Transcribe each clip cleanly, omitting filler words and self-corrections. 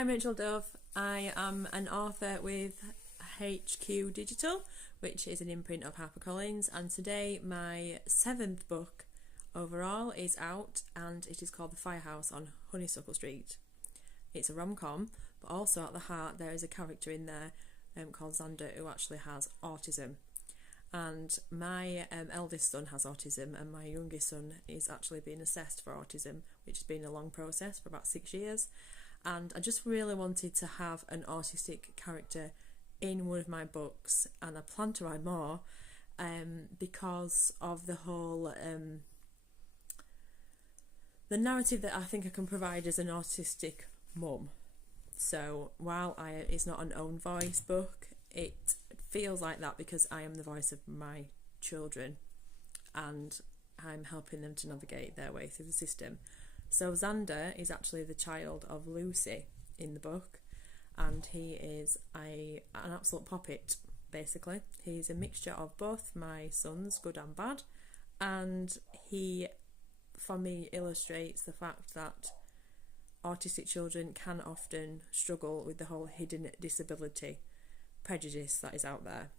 I'm Rachel Dove. I am an author with HQ Digital, which is an imprint of HarperCollins, and today my 7th book overall is out, and it is called The Firehouse on Honeysuckle Street. It's a rom-com, but also at the heart there is a character in there called Xander who actually has autism. And my eldest son has autism, and my youngest son is actually being assessed for autism, which has been a long process for about 6 years. And I just really wanted to have an autistic character in one of my books, and I plan to write more because of the whole the narrative that I think I can provide as an autistic mum. So while it's not an own voice book, it feels like that because I am the voice of my children and I'm helping them to navigate their way through the system. So Xander is actually the child of Lucy in the book, and he is an absolute poppet, basically. He's a mixture of both my sons, good and bad, and he, for me, illustrates the fact that autistic children can often struggle with the whole hidden disability prejudice that is out there.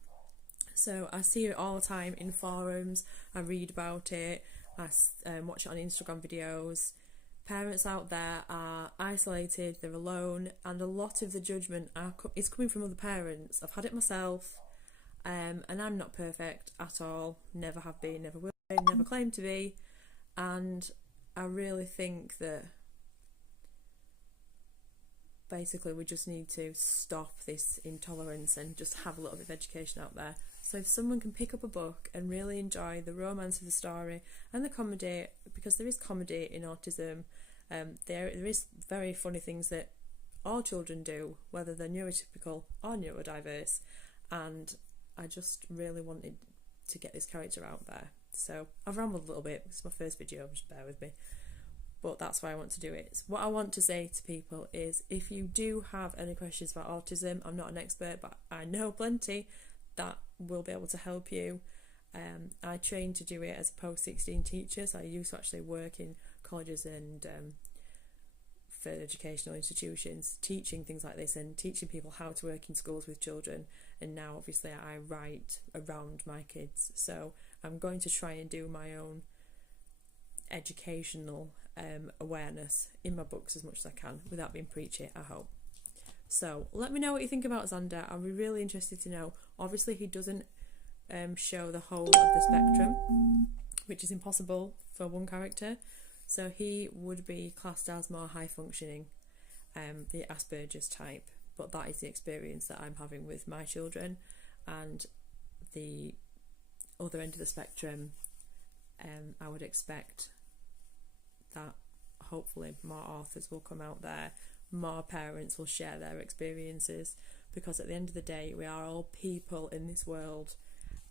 So I see it all the time in forums, I read about it, I watch it on Instagram videos. Parents out there are isolated, they're alone, and a lot of the judgment is coming from other parents. I've had it myself, and I'm not perfect at all, never have been, never will be, never claim to be, and I really think that basically we just need to stop this intolerance and just have a little bit of education out there. So if someone can pick up a book and really enjoy the romance of the story and the comedy, because there is comedy in autism, there is very funny things that all children do, whether they're neurotypical or neurodiverse, and I just really wanted to get this character out there. So I've rambled a little bit, it's my first video, just bear with me. But that's why I want to do it. What I want to say to people is, if you do have any questions about autism, I'm not an expert, but I know plenty that will be able to help you. I trained to do it as a post-16 teacher, so I used to actually work in colleges and further educational institutions, teaching things like this and teaching people how to work in schools with children. And now obviously I write around my kids, so I'm going to try and do my own educational awareness in my books as much as I can without being preachy, I hope. So let me know what you think about Xander. I'll be really interested to know. Obviously he doesn't show the whole of the spectrum, which is impossible for one character, so he would be classed as more high functioning, the Asperger's type, but that is the experience that I'm having with my children. And the other end of the spectrum, I would expect that hopefully more authors will come out there, more parents will share their experiences, because at the end of the day we are all people in this world,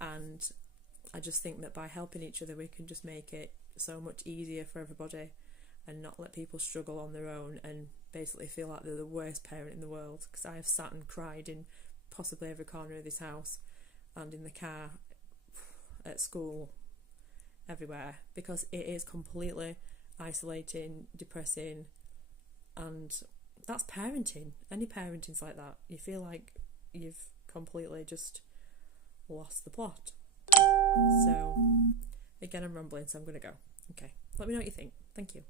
and I just think that by helping each other we can just make it so much easier for everybody and not let people struggle on their own and basically feel like they're the worst parent in the world. Because I have sat and cried in possibly every corner of this house and in the car, at school, everywhere, because it is completely isolating, depressing, and that's parenting. Any parenting's like that. You feel like you've completely just lost the plot. So again, I'm rambling, so I'm gonna go. Okay, let me know what you think. Thank you.